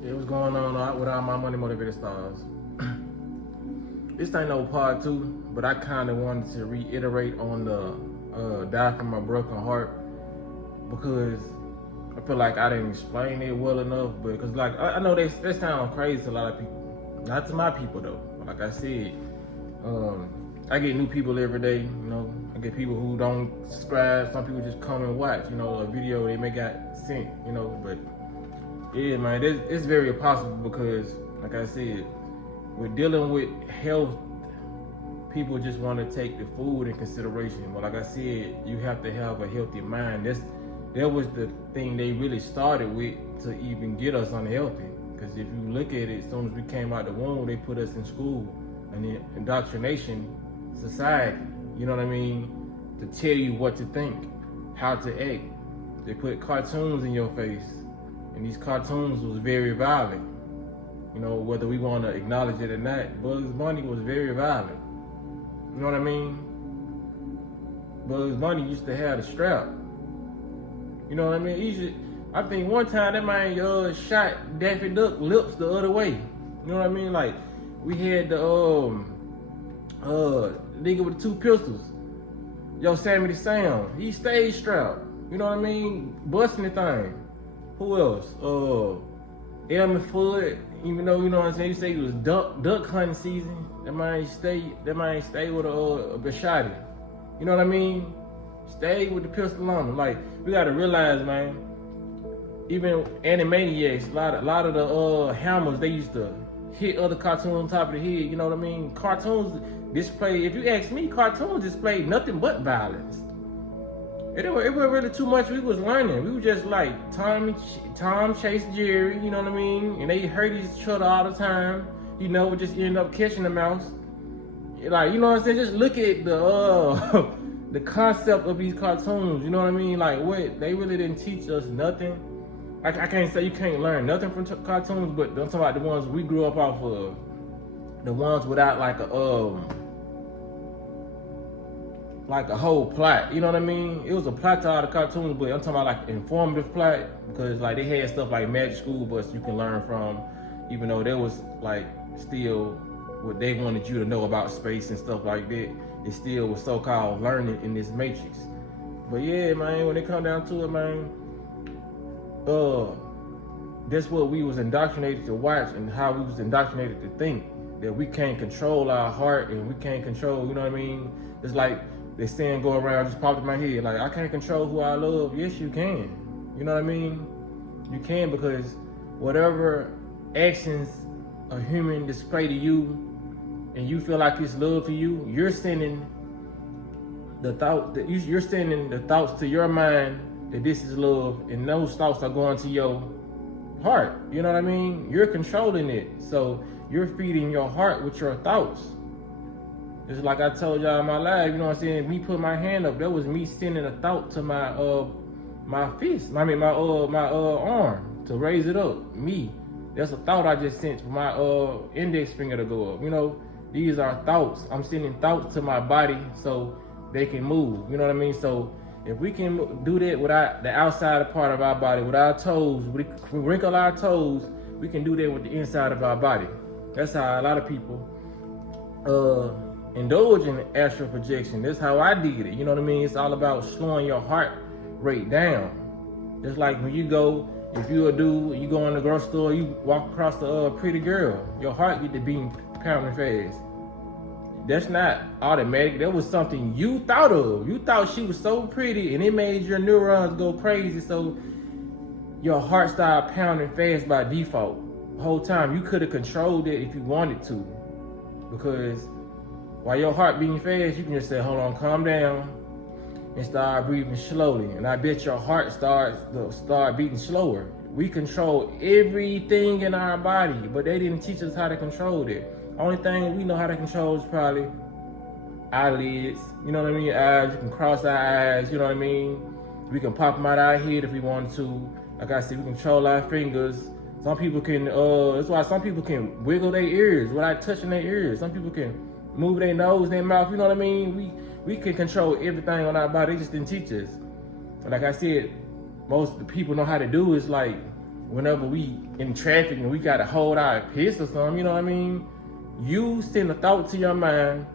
Yeah, what's going on with all my money motivated stars? This ain't no part two, but I kind of wanted to reiterate on the die from my broken heart because I feel like I didn't explain it well enough. But because like I know that sounds crazy to a lot of people, not to my people though. But like I said, I get new people every day. You know, I get people who don't subscribe. Some people just come and watch. You know, a video they may got sent. You know, but yeah, man, it's very possible because, like I said, we're dealing with health. People just want to take the food in consideration. But like I said, you have to have a healthy mind. That was the thing they really started with to even get us unhealthy. Because if you look at it, as soon as we came out the womb, they put us in school and the indoctrination society. You know what I mean? To tell you what to think, how to act. They put cartoons in your face. And these cartoons was very violent. You know, whether we want to acknowledge it or not, Bugs Bunny was very violent. You know what I mean? Bugs Bunny used to have the strap. You know what I mean? I think one time that man shot Daffy Duck lips the other way. You know what I mean? Like, we had the nigga with the two pistols. Yosemite Sam. He stayed strapped. You know what I mean? Busting the thing. Who else? Elmer Fudd, even though, you know what I'm saying, you say it was duck hunting season, that man stayed with a Bashotti. You know what I mean? Stayed with the pistol on him. Like, we gotta realize, man, even Animaniacs, a lot of the hammers, they used to hit other cartoons on top of the head, you know what I mean? Cartoons display, if you ask me, cartoons display nothing but violence. It wasn't really too much we was learning. We were just like Tom chased Jerry, you know what I mean? And they hurt each other all the time. You know, we just end up catching the mouse. Like, you know what I'm saying? Just look at the the concept of these cartoons, you know what I mean? Like, what, they really didn't teach us nothing. I can't say you can't learn nothing from cartoons, but I'm talking about the ones we grew up off of. The ones without like a whole plot, you know what I mean? It was a plot to all the cartoons, but I'm talking about like informative plot, because like they had stuff like Magic School Bus you can learn from, even though there was like still what they wanted you to know about space and stuff like that. It still was so-called learning in this matrix. But yeah, man, when it come down to it, man, that's what we was indoctrinated to watch and how we was indoctrinated to think, that we can't control our heart and we can't control, you know what I mean? It's like this saying go around, just popped in my head, like, I can't control who I love. Yes, you can. You know what I mean? You can, because whatever actions a human display to you and you feel like it's love for you, you're sending the thoughts to your mind that this is love, and those thoughts are going to your heart. You know what I mean? You're controlling it. So you're feeding your heart with your thoughts. Just like I told y'all in my live, you know what I'm saying? Me put my hand up, that was me sending a thought to my fist. I mean my arm to raise it up. Me. That's a thought I just sent for my index finger to go up. You know, these are thoughts. I'm sending thoughts to my body so they can move. You know what I mean? So if we can do that without the outside part of our body, with our toes, we wrinkle our toes, we can do that with the inside of our body. That's how a lot of people indulge in astral projection. That's how I did it. You know what I mean? It's all about slowing your heart rate down. Just like when you go, if you're a dude, you go in the grocery store, you walk across the pretty girl, your heart get to beating pounding fast. That's not automatic. That was something you thought of. You thought she was so pretty and it made your neurons go crazy, so your heart started pounding fast by default. The whole time you could have controlled it if you wanted to, because while your heart beating fast, you can just say, hold on, calm down, and start breathing slowly. And I bet your heart start beating slower. We control everything in our body, but they didn't teach us how to control it. Only thing we know how to control is probably eyelids. You know what I mean? Eyes, you can cross our eyes, you know what I mean? We can pop them out our head if we wanted to. Like I said, we control our fingers. Some people can, that's why some people can wiggle their ears without touching their ears. Some people can move their nose, their mouth, you know what I mean? We can control everything on our body. They just didn't teach us. So like I said, most of the people know how to do is like whenever we in traffic and we gotta hold our piss or something, you know what I mean? You send a thought to your mind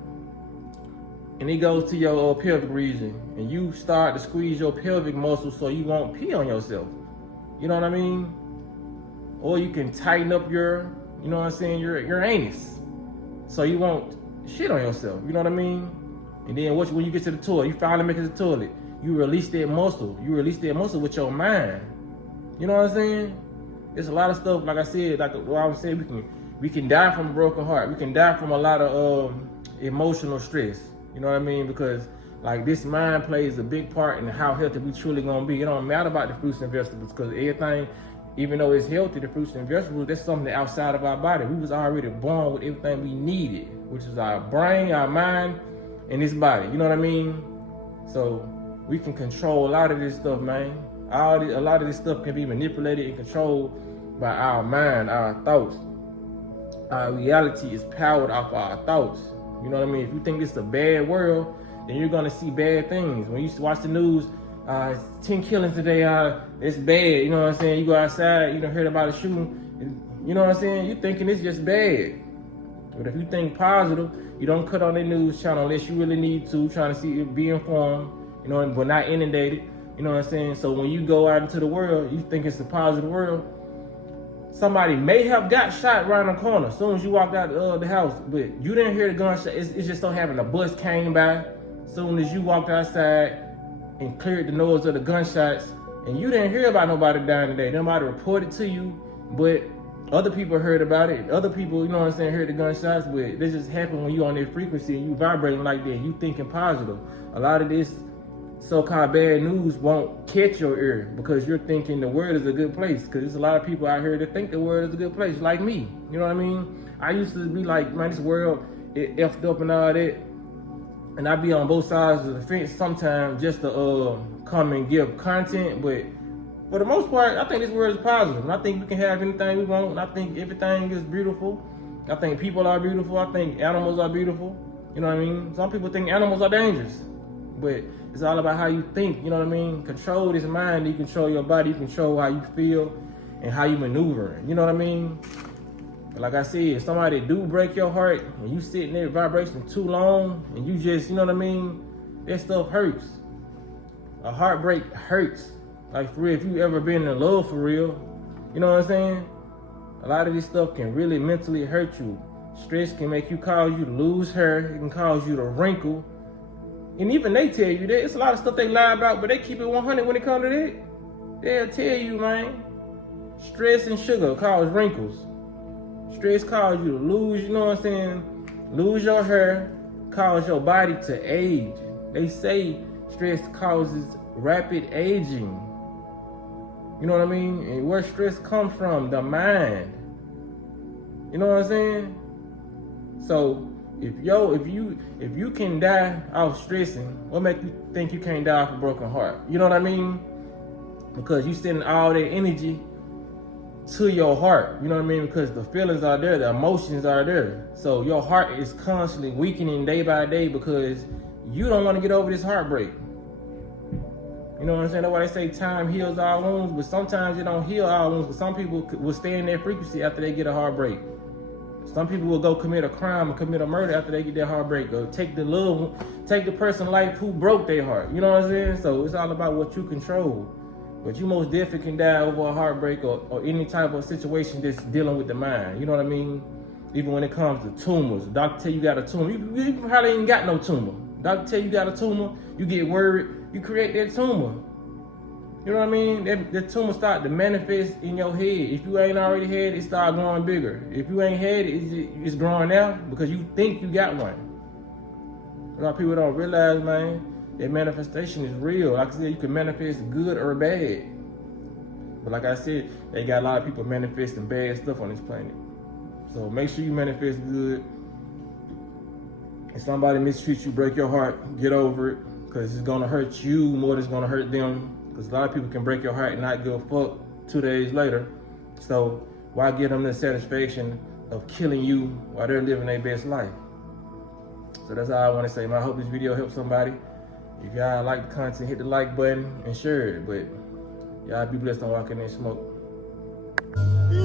and it goes to your pelvic region and you start to squeeze your pelvic muscle so you won't pee on yourself. You know what I mean? Or you can tighten up your, you know what I'm saying, your anus so you won't shit on yourself. You know what I mean? And then when you get to the toilet, you finally make it to the toilet, you release that muscle. You release that muscle with your mind. You know what I'm saying? There's a lot of stuff, like I said, like what I was saying, we can die from a broken heart. We can die from a lot of emotional stress. You know what I mean? Because like this mind plays a big part in how healthy we truly gonna be. It don't matter about the fruits and vegetables, because everything, even though it's healthy, the fruits and vegetables, that's something outside of our body. We was already born with everything we needed, which is our brain, our mind, and this body. You know what I mean? So we can control a lot of this stuff, man. A lot of this stuff can be manipulated and controlled by our mind, our thoughts. Our reality is powered off our thoughts. You know what I mean? If you think it's a bad world, then you're gonna see bad things. When you watch the news, 10 killings today, it's bad. You know what I'm saying? You go outside, you done heard about a shooting, you know what I'm saying? You thinking it's just bad. But if you think positive, you don't cut on the news channel unless you really need to, trying to see it, be informed, you know, but not inundated. You know what I'm saying? So when you go out into the world, you think it's a positive world. Somebody may have got shot right on the corner as soon as you walked out the house, but you didn't hear the gunshot. It's just so happened a bus came by as soon as you walked outside and cleared the noise of the gunshots, and you didn't hear about nobody dying today. Nobody reported to you, but other people heard about it. Other people, you know what I'm saying, heard the gunshots, but this just happened when you on that frequency and you vibrating like that. You thinking positive. A lot of this so-called bad news won't catch your ear because you're thinking the world is a good place. Because there's a lot of people out here that think the world is a good place, like me. You know what I mean? I used to be like, man, this world, it effed up and all that. And I be on both sides of the fence sometimes just to come and give content. But for the most part, I think this world is positive. And I think we can have anything we want. And I think everything is beautiful. I think people are beautiful. I think animals are beautiful. You know what I mean? Some people think animals are dangerous. But it's all about how you think, you know what I mean? Control this mind, you control your body, you control how you feel and how you maneuver, you know what I mean? But like I said, if somebody do break your heart and you sit in that vibration too long and you just, you know what I mean? That stuff hurts. A heartbreak hurts. Like for real, if you ever been in love for real, you know what I'm saying? A lot of this stuff can really mentally hurt you. Stress can make you cause you to lose hair, it can cause you to wrinkle. And even they tell you that. It's a lot of stuff they lie about, but they keep it 100 when it comes to that. They'll tell you, man, stress and sugar cause wrinkles. Stress cause you to lose, you know what I'm saying, lose your hair, cause your body to age. They say stress causes rapid aging. You know what I mean? And where stress comes from? The mind. You know what I'm saying? So, if you can die off stressing, what makes you think you can't die off a broken heart? You know what I mean? Because you sending all that energy to your heart. You know what I mean? Because the feelings are there, the emotions are there. So your heart is constantly weakening day by day because you don't want to get over this heartbreak. You know what I'm saying? That's why they say time heals all wounds, but sometimes it don't heal all wounds. But some people will stay in that frequency after they get a heartbreak. Some people will go commit a crime or commit a murder after they get their heartbreak, or take the person's life who broke their heart. You know what I'm saying? So it's all about what you control. But you most definitely can die over a heartbreak or any type of situation that's dealing with the mind. You know what I mean? Even when it comes to tumors. Doctor tell you got a tumor. You probably ain't got no tumor. Doctor tell you got a tumor. You get worried. You create that tumor. You know what I mean? That tumor start to manifest in your head. If you ain't already had it, it start growing bigger. If you ain't had it, it's growing out because you think you got one. A lot of people don't realize, man, that manifestation is real. Like I said, you can manifest good or bad. But like I said, they got a lot of people manifesting bad stuff on this planet. So make sure you manifest good. If somebody mistreats you, break your heart, get over it, because it's gonna hurt you more than it's gonna hurt them. Because a lot of people can break your heart and not give a fuck 2 days later. So why give them the satisfaction of killing you while they're living their best life? So that's all I want to say, man. I hope this video helps somebody. If y'all like the content, hit the like button and share it. But y'all be blessed on walking in smoke. You